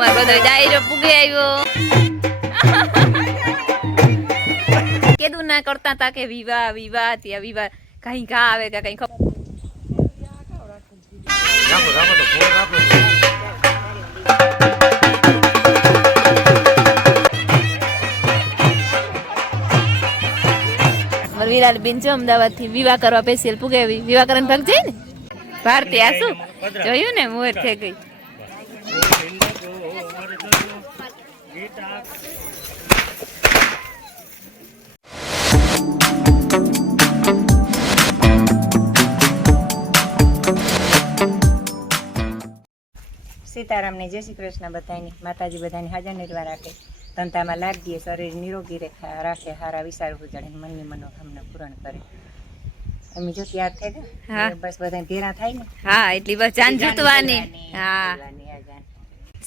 અમાર બધો ડાયરો પૂગે આવ્યો. કેદું ના કરતા તા કે વિવાહ વિવાહ ત્યાં વિવાહ કઈ ઘા આવે કે કઈ ખબર. રાખો રાખો તો ફોન રાખો. વિરાટ બેન છે અમદાવાદ થી વિવાહ કરવા સ્પેશિયલ પૂગે વિવાહ કરીને ભાગ જાય ને ભારતી આ શું જોયું ને મોર થઈ ગઈ. સીતારામને જય શ્રી કૃષ્ણ. બધાની માતાજી બધાની હાજર નિર્વાહ રાખે, ધંધામાં લાગીએ, શરીર નિરોગી રાખે, હારા વિચાર ઉજાડે, મનની મનોકામના પૂરણ કરે. અમે જો તૈયાર થઈ ગયા બસ બધા ભેરા થાય ને. હા એટલી બસ જાન જીતવાની. હા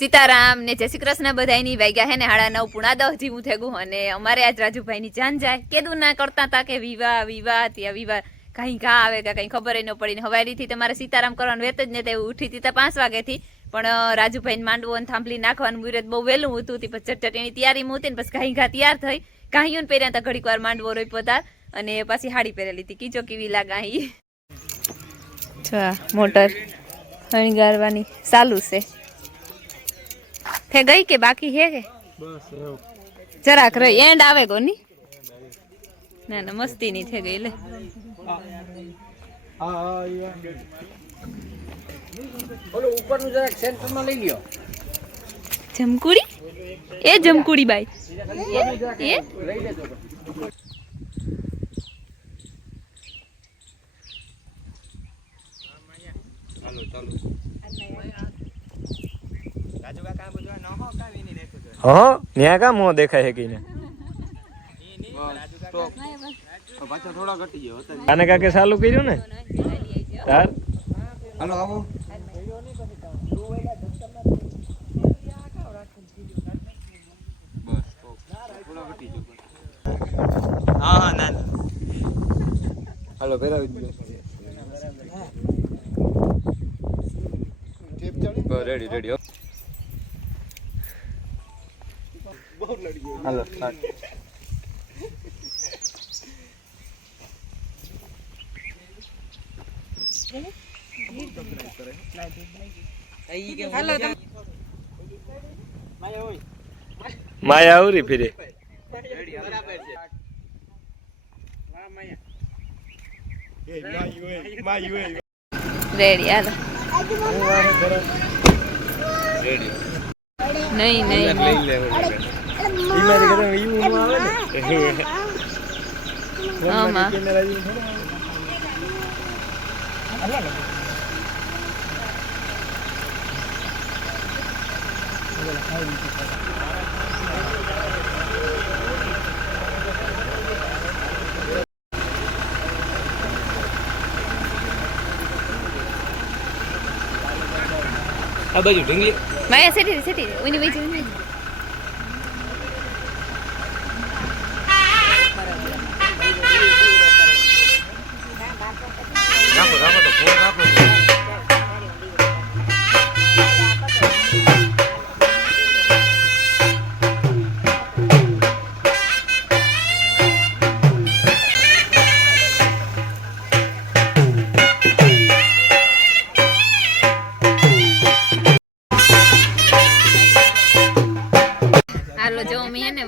સીતારામ ને જય શ્રી કૃષ્ણ બધાની વાગ્યા હે ને 9:30 જેવું થઈ ગયું અને અમારે આજ રાજુભાઈ ની જાન જાય. કેદું ના કરતા તા કે વિવાહ વિવાહ ત્યાં વિવાહ કઈ ઘા આવે કે કઈ ખબર ન પડી. હવારી થી તમારે સીતારામ કરવાનું વેત જ ને ઉઠી હતી 5 વાગ્યાથી, પણ રાજુભાઈ માંડવો થાંભલી નાખવાનું મુહૂર્ત બહુ વહેલું હતું. પછી ચટચટીની તૈયારી હતી ને પછી ઘા તૈયાર થઈ ઘાયું પહેર્યા હતા. ઘડીક વાર માંડવો રોઈ પતા અને પછી હાડી પહેરેલી હતી. કીજો કેવી લાગાઈ મોટર શણગારવાની ચાલુ છે. થઈ ગઈ કે બાકી હે કે બસ જરાક રહી એન્ડ આવે કોની ના ના મસ્તી ની થઈ ગઈ લે. ઓલો ઉપરનું જરાક સેન્ટરમાં લઈ લ્યો. જમકુડી એ જમકુડી બાઈ એ લઈ લેજો. ચાલો ચાલો. રાજુ કાકા બધું ન હો કાવી ની દેખો. હા ન્યા કા મો દેખાય હે કીને. પાછો થોડા ઘટી ગયો હતા. આને કાકે ચાલુ કર્યું ને તાર. હાલો આવો. બસ થોડા ઘટી ગયો. હા હા ના ના. હાલો ભેરાવી દો. બસ રેડી રેડી. હાલો માયા આવરી ફિરે રેડી હાલો. નહીં નહીં આમાં આ બાજુ ઢીંગલી માયા સેટી ઓની વઈ જઈને રાખો રાખો તો ફોન રાખો.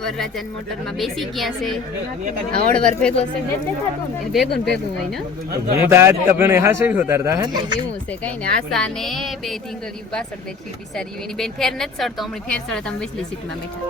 વરરાજન મોટર માં બેસી ગયા છે. ઓડવર ભેગો છે ભેગું ભેગું હોય ને. હું તો આજ તને હાસી ઉતારતા હે એવું છે કઈ ને. આશા ને બે ઢીંગલીઓ પાછળ બેઠી બિચારી એની બેન ફેર નથી ચડતો. હમણાં ફેર ચડે તમે બેસલી સીટમાં બેઠા.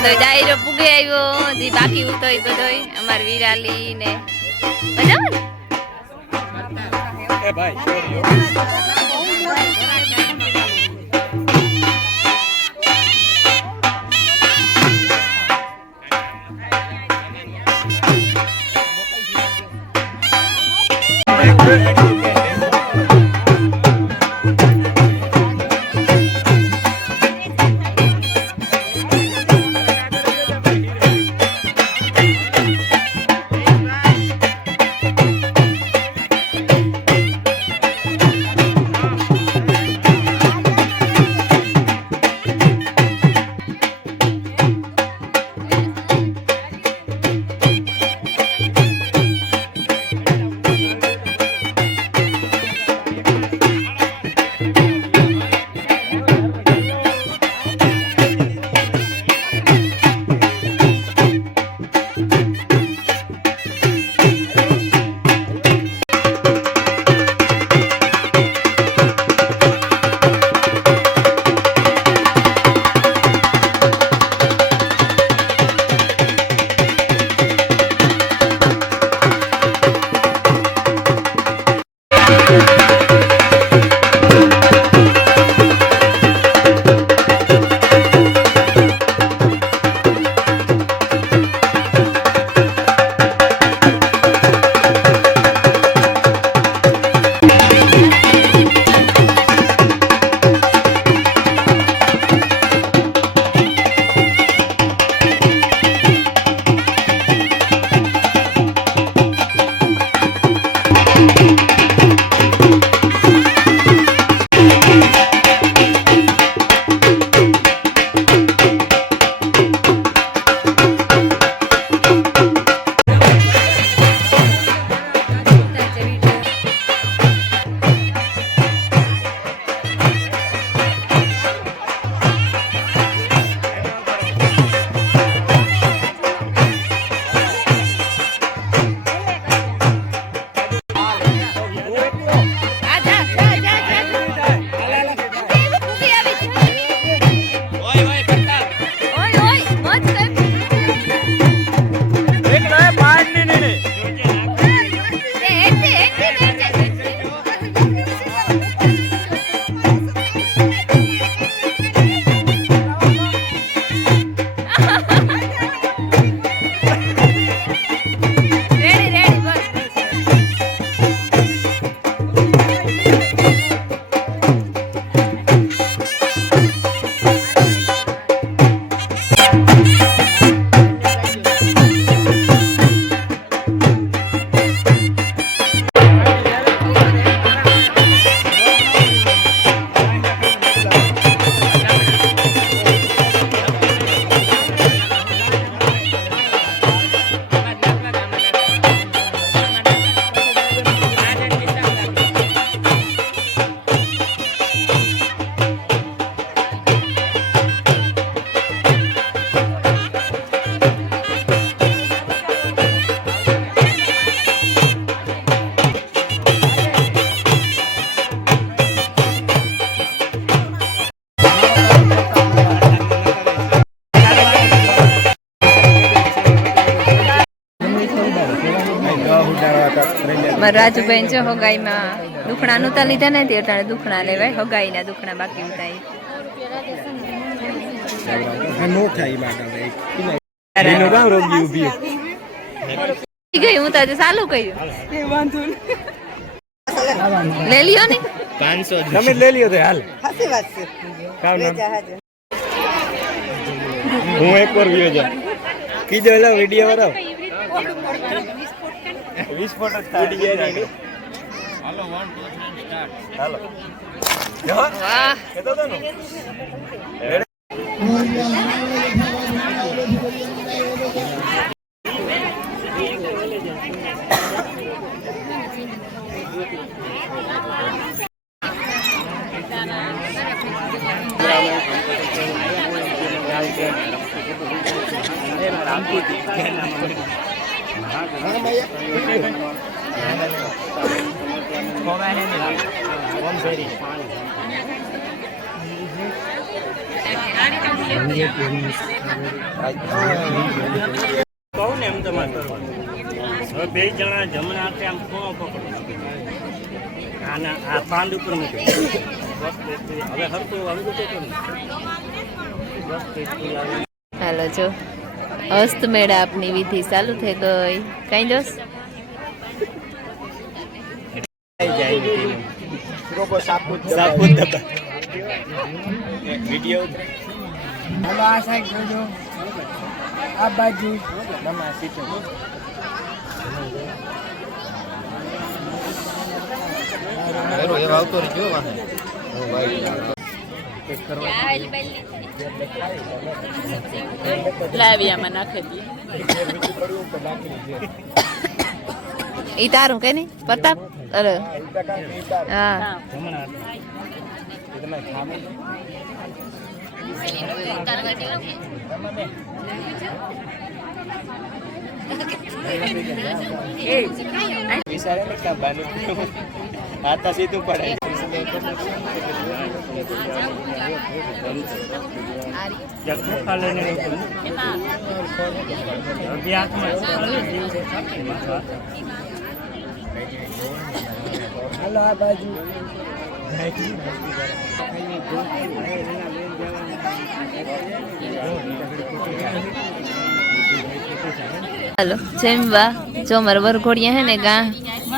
બધો ડાયરો પૂગે આવ્યો જે બાકી ઉતો એ બધો અમાર વિરાલી ને મજામાં એ ભાઈ મારા રાજુભાઈ જો હગાઈમાં દુખણા નહોતા લીધા ને તે અટાણે દુખણા લેવાય હગાઈના દુખણા બાકી ઉતાય ગઈ હું તો ચાલુ કર્યું લઈ લ્યો ને 500 તમે લઈ લ્યો તો હાલ હું એક વાર ગયો જા કીધો એલા વિડિયો વાળો 20 ફોટો ઉડી ગયા ને હાલો 1 2 3 સ્ટાર્ટ હાલો વાહ કેતો તો નો Om કહું ને એમ તમારે કરવાનું. હવે 2 જણા જમણા હાથે આમ ખૂણો પકડો. આના આ પાંદ ઉપર મૂકો. હવે હરતું અંગૂઠો કરો. હાલો જો હસ્ત મેળાપની વિધિ ચાલુ થઈ ગઈ. કઈ દોસ વિડીયો હાલો આ સાઈડ જોજો આ બાજુ લાવ્યામાં નાખી દઈએ. ઈ તારું કે નહીં પ્રતાપ? અરે હા आता સીધું પડે. હાલો આ બાજુ હાલો જમવા જો અમારા વરઘોડિયા હે ને ગા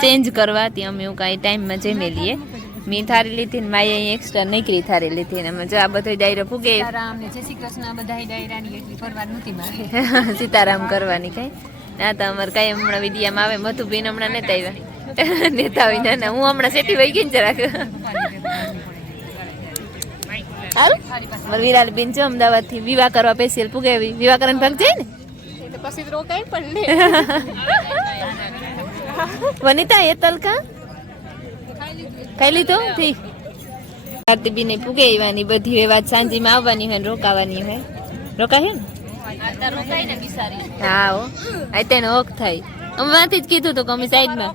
ચેન્જ કરવા ત્યાં અમે એવું કાંઈ ટાઈમમાં જમી લઈએ. મેં થારી લીધી ને માએ અહીં એક્સ્ટ્રા નીકળી થારી લીધી ને અમે જો આ બધો ડાયરો ફૂગે સીતારામ કરવાની કઈ ના તો અમારે કઈ હમણાં વિડીયામાં આવે મધુબેન હમણાં નતા આવ્યા નેતા હોય ના ના હું હમણાં સેટી વહી ગઈ ને જરાક હાલ મારે વિરાલ બેન છે અમદાવાદ થી વિવાહ કરવા સ્પેશિયલ પૂગે વિવાહ કરવાનો ભાગ જાય ને પછી રોકાય પણ વનિતા એ તલકા ખાઈ લીધો ઠીક આરતી બી ને પૂગે આવવાની બધી વાત સાંજીમાં આવવાની હોય ને રોકાવાની હોય રોકાય ને હા હો આ તેને ઓક થાય અમે વાંથી જ કીધું હતું કે અમે સાઈડમાં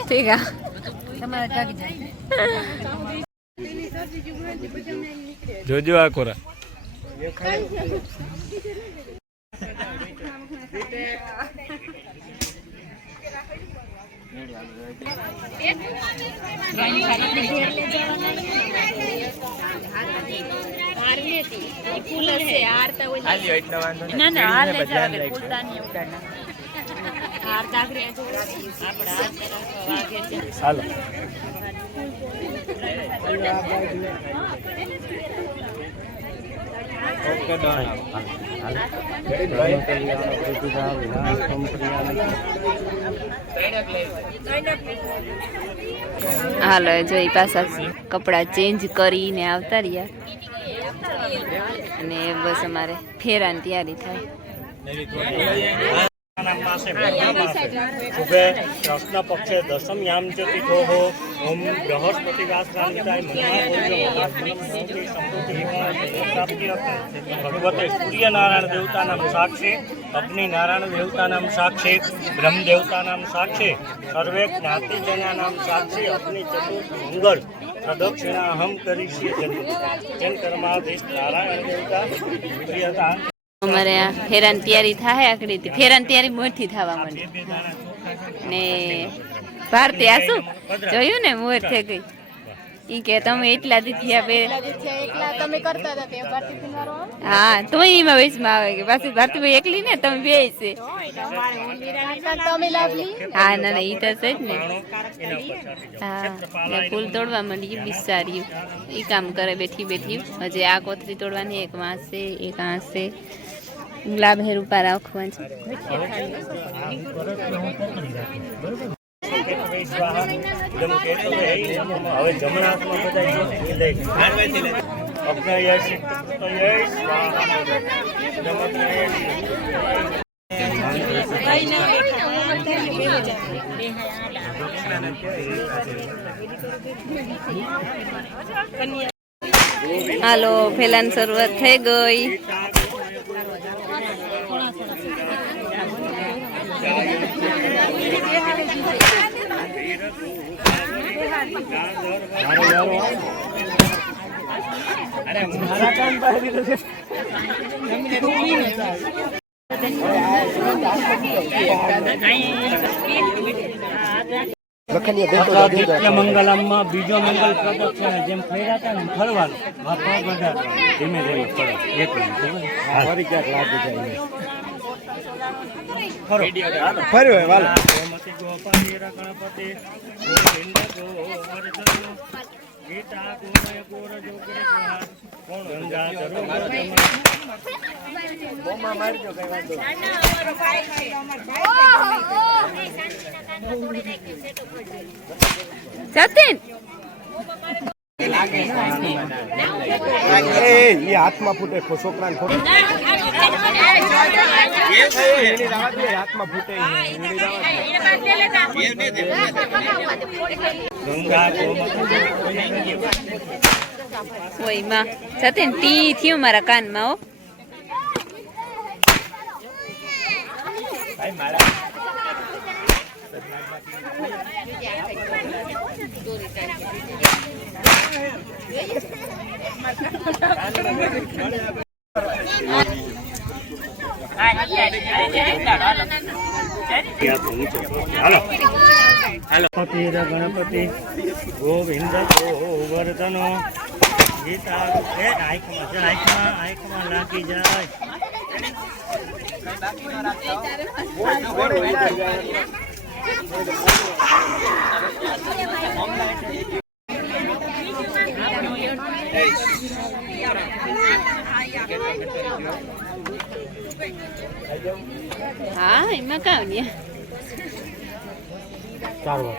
ઠીક હા જોજો આ કોરા હાલો હાલો જોઈ પાછા કપડા ચેન્જ કરીને આવતા રહ્યા અને બસ અમારે ફેરાની તૈયારી થાય. શુભે કૃષ્ણ પક્ષે દશમ યામ ચ તિથોઃ ઓમ બૃહસ્પતિવાસરામિતાય ભગવતે સૂર્યનારાયણ દેવતાનામ સાક્ષી અગ્નિનારાયણ દેવતાનામ સાક્ષી બ્રહ્મ દેવતાનામ સાક્ષી સર્વે જ્ઞાતિજનાનામ સાક્ષી અગ્નિ ચતુર્થ મંગળ પ્રદક્ષિણાહમ કરીષ્યે જન કર્માધીશ નારાયણ દેવતા પ્રિયતા. અમારે આ ફેરાની તૈયારી થાય આકડી ફેરાની તૈયારી મોટી થવા માંડી ને ભારતી આ શું જોયું ને મોર થઈ ગઈ ઈ કે તમે એટલા દીથિયા બે હા તો એમાં વયસમાં આવે કે પાછી ભારતીભાઈ એકલી ને તમે બે છે હા ના ના ઈ તો છે જ ને હા ફૂલ તોડવા માંડી બિસાર્યું ઈ કામ કરે બેઠી બેઠી હજી આ કોથરી તોડવાની એક વાંસે એક આંસે ગુલાબ હેર ઉપર રાખવાનું છે. હવે જમણા હાથમાં બધા હાલો ફેલાની શરૂઆત થઈ ગઈ. મારા કામ પાસે દીધું છે. મંગલમમાં બીજો મંગલ પ્રદક્ષિણ જેમ ફર્યા હતા ને ફરવાનું ધીમે ધીમે ફરો એક મિનિટ ફર્યો વાલો ગોમતી ગોપાલી ગણપતિ ગોવિંદ ગોવર્ધન ગીતા ગુણય ગોર જોગરે કોણ ગંગા બોમા મારજો કઈ વાંધો સતીન એ હાથમાં ફૂટે છોકરાને ફોટો હાથમાં ફૂટે ગંગા ઓય માં સતીન ટી થયું મારા કાનમાં હો ગણપતિ ગોવિંદ ગોવર્ધન ગીતા આંખમાં લાગી જાય હા એમાં કાવ ને 4 વાર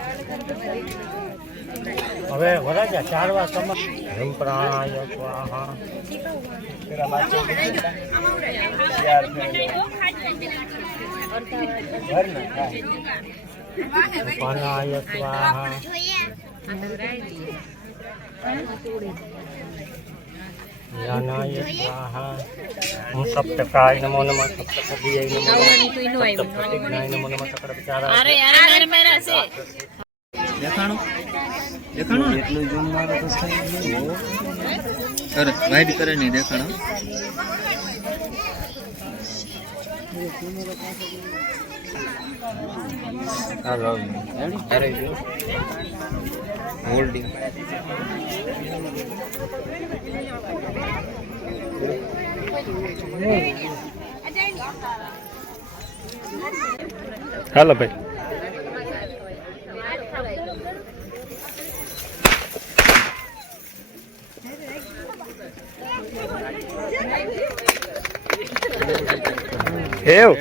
હવે વરાજા 4 વાર સંપ્રાય સ્વાહા પાનાય સ્વાહા જ્ઞાનાય સ્વાહા હું સપ્તકાય નમો નમઃ સપ્તપદીય નમો નમઃ સપ્તપતિજ્ઞાય નમો નમઃ સકળવિચારાય અરે અરે મારે મારા છે દેખાણું એટલું ઝૂમ મારો તો થઈ ગયું કરે વાઈડ કરે નહીં દેખાણો હાલો અરે જો હોલ્ડિંગ હાલો ભાઈ હેવ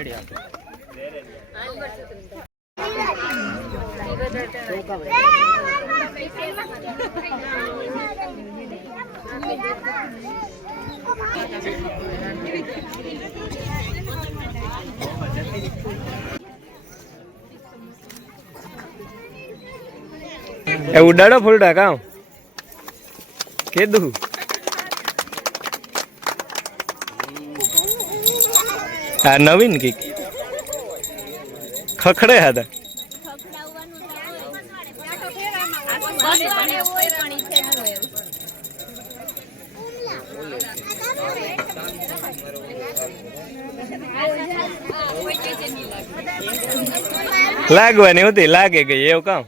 એ ઉડાડો ફૂલડા કામ કીધું આ નવીન કીક ખખડે હતા લાગવાની હતી લાગે ગઈ એવું કામ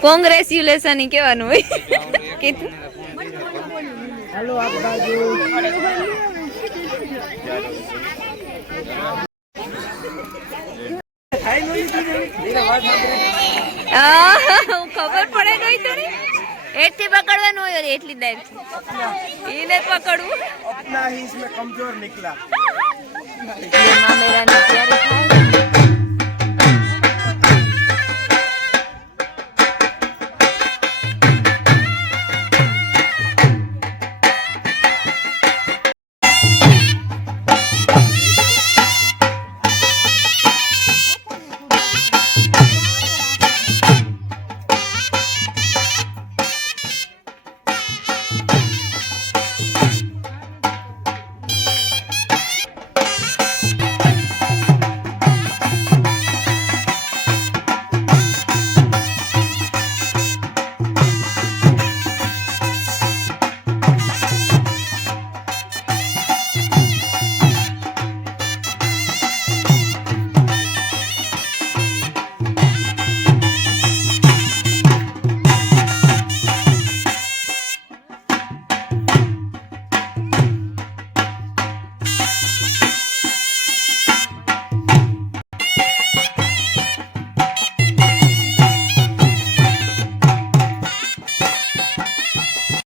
કોંગ્રેચ્યુલેશન કેવાનું હોય કીધું હાલો આ બાજુ ખબર પડે ગઈ તો એટલી પકડવાનું હોય એટલી ડાયરેક્ટ એને પકડવું अपना ही इसमें कमजोर निकला મામેરાની તૈયારી થાય